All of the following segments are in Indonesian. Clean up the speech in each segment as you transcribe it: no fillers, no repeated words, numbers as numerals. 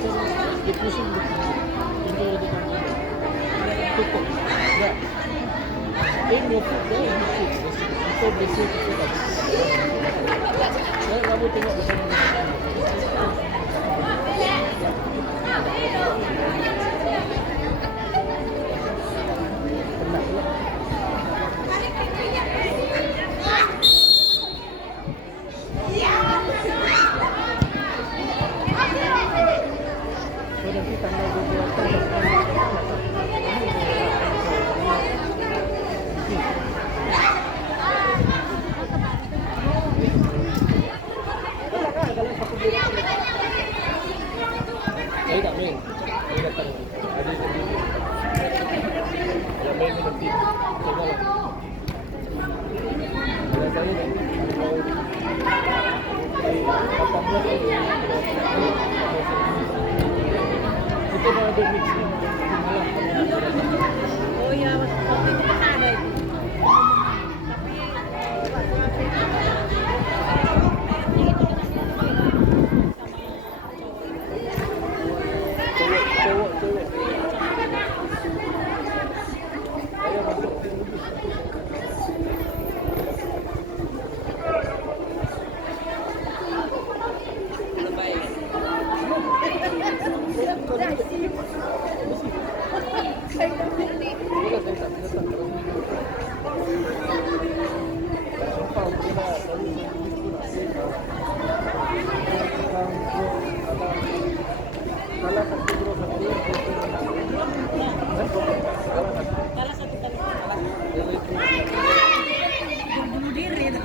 Di pusing gitu. Itu di kamu. Cukup. Ya. Ini dia itu besi itu kan. Saya kamu tengok bersama dengan nanti tanggal 28 saya tak main. Saya datang ada sendiri. Kalau main nanti tengoklah. Kalau saya dah mau 18 kita dah ada mix ni. Oh ya, waktu itu pernah ada itu. Cowok. Ayo masuk. Kalah satu kali. Bunuh diri itu.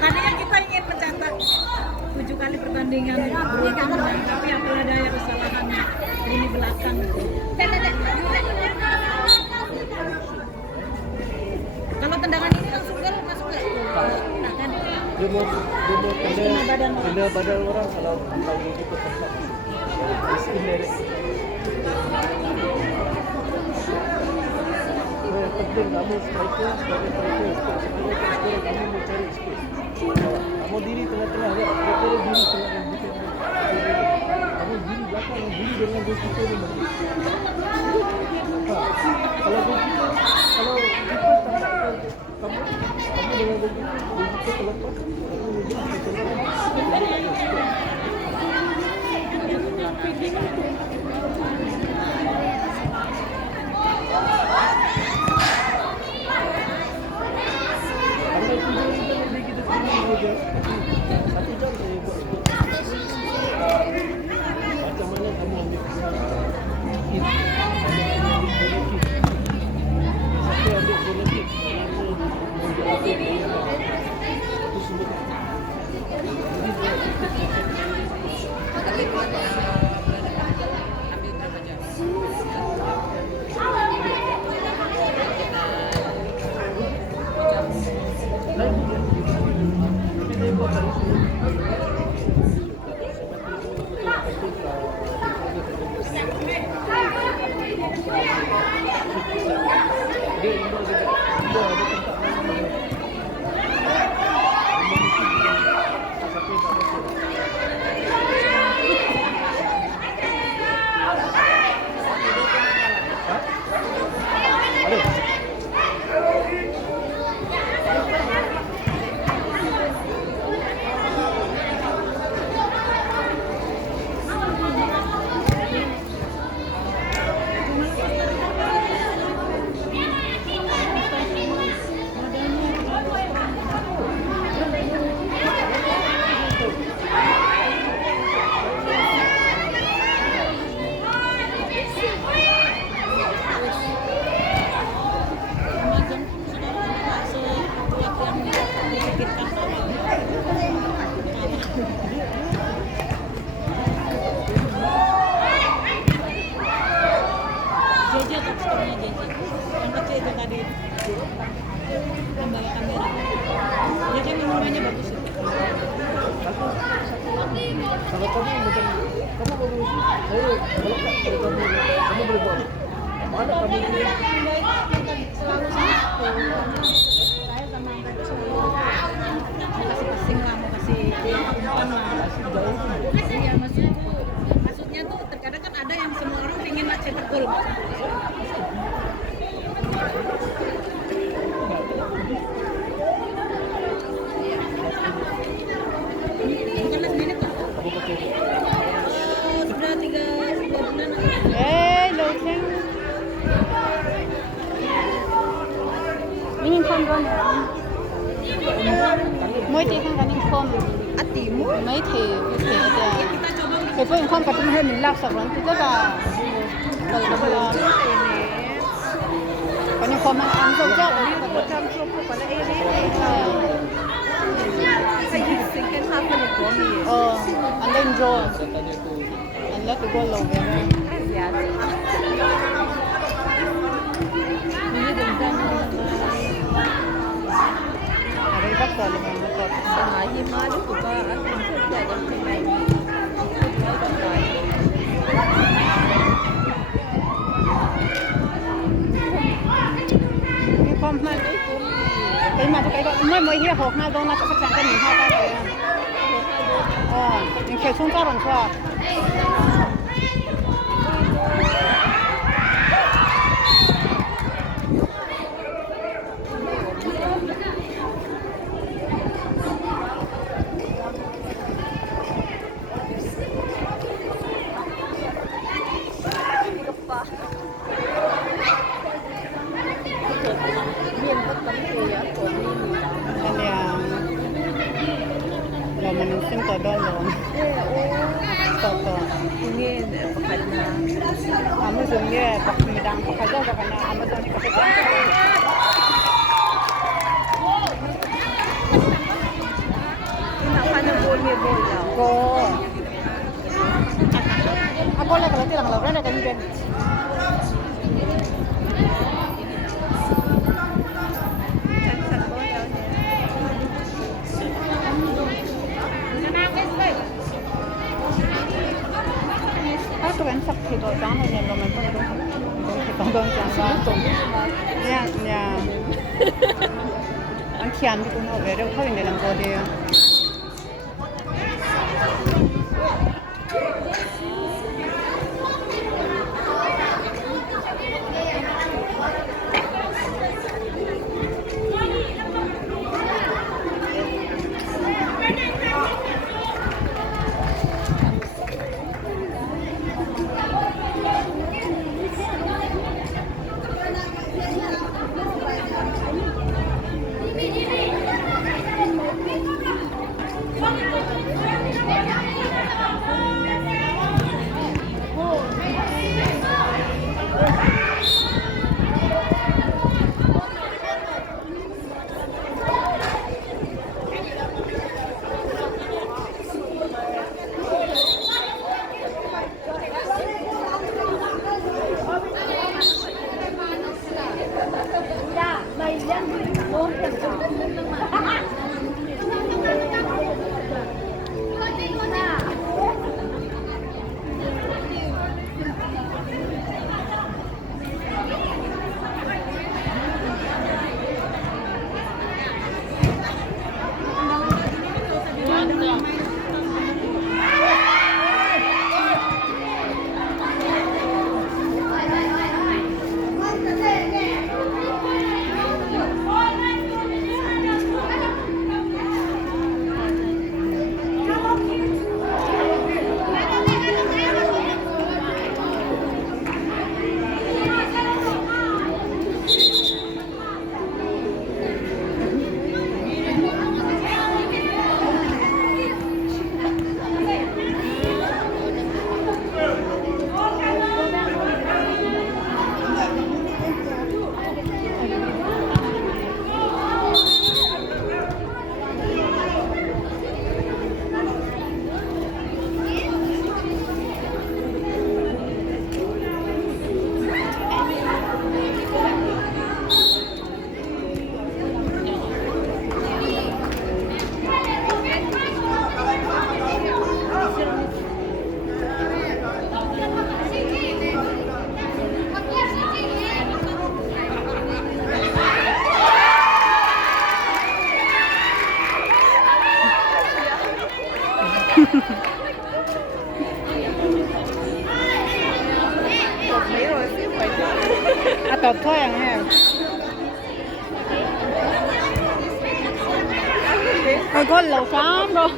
Tadinya kita ingin mencetak 7 kali pertandingan tapi apabila ada kesalahan lini belakang itu. Kalau tendangan ini langsung gol masuk nggak? Nah kan? Dia mau kena badan orang kalau begitu tempat. Penting kamu striker sebagai striker sebagai kamu mau cari space. Kamu diri tengah-tengah ya, striker diri tengah gitu. Kamu diri belakang, diri dengan goalkeeper ini. Kalau goalkeeper, kalau kita tak kamu dengan goalkeeper terlepas, kamu macam mana kamu ambil Kalau kamu macam kamu baru saya melekat pada kamu boleh buat. Mana kamu ini? Selalu sama aku. Saya sama mereka selalu kasih pesing lah, mau kasih umpan lah. Iya masih cetak gol. Bukan last minute kok. Sudah 3 bulan. Lâu thế. Mình không có nữa. Mỗi tí không có những không. Atimu. Mấy thì Kita coba thì phụ không có tâm hơi mình lạc sọc lắm thì rất là rồi nó bây giờ có những không ăn sâu chắc macam suku pada ini. Saya singkat apa nih kami? and then draw Saya tanya tu and let the goal over Ya. Ini tentang ada ikat kalau memang kot sama himadu juga akan kerja dan pemain. những không mà cái mà cái đó mới mới hiểu học hai đôi nó chắc chắn cái mình hai cái này những kiểu xuống cao rồi chưa là mình xin tờ đơn rồi tờ Ingin karena Amazon ye bak midang pakaja ka na Amazon ni kasi pada boleh bola. ko ako la kala tilang la rena kan ben Aku kan sakit do jang ho nyen lo man tong dong jang ba ya an kian du no ve re khawin de lang ko de Cặp thoa yang ha. Rồi có lẩu xám rồi.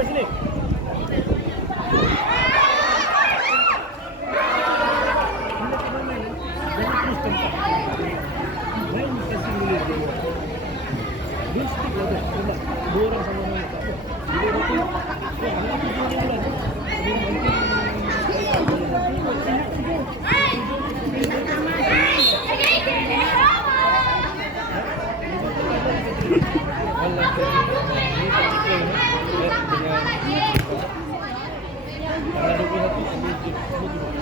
Sini. Dua orang sama orang tak apa. Dia tu, dia tu bulan. Dengan 21 ambil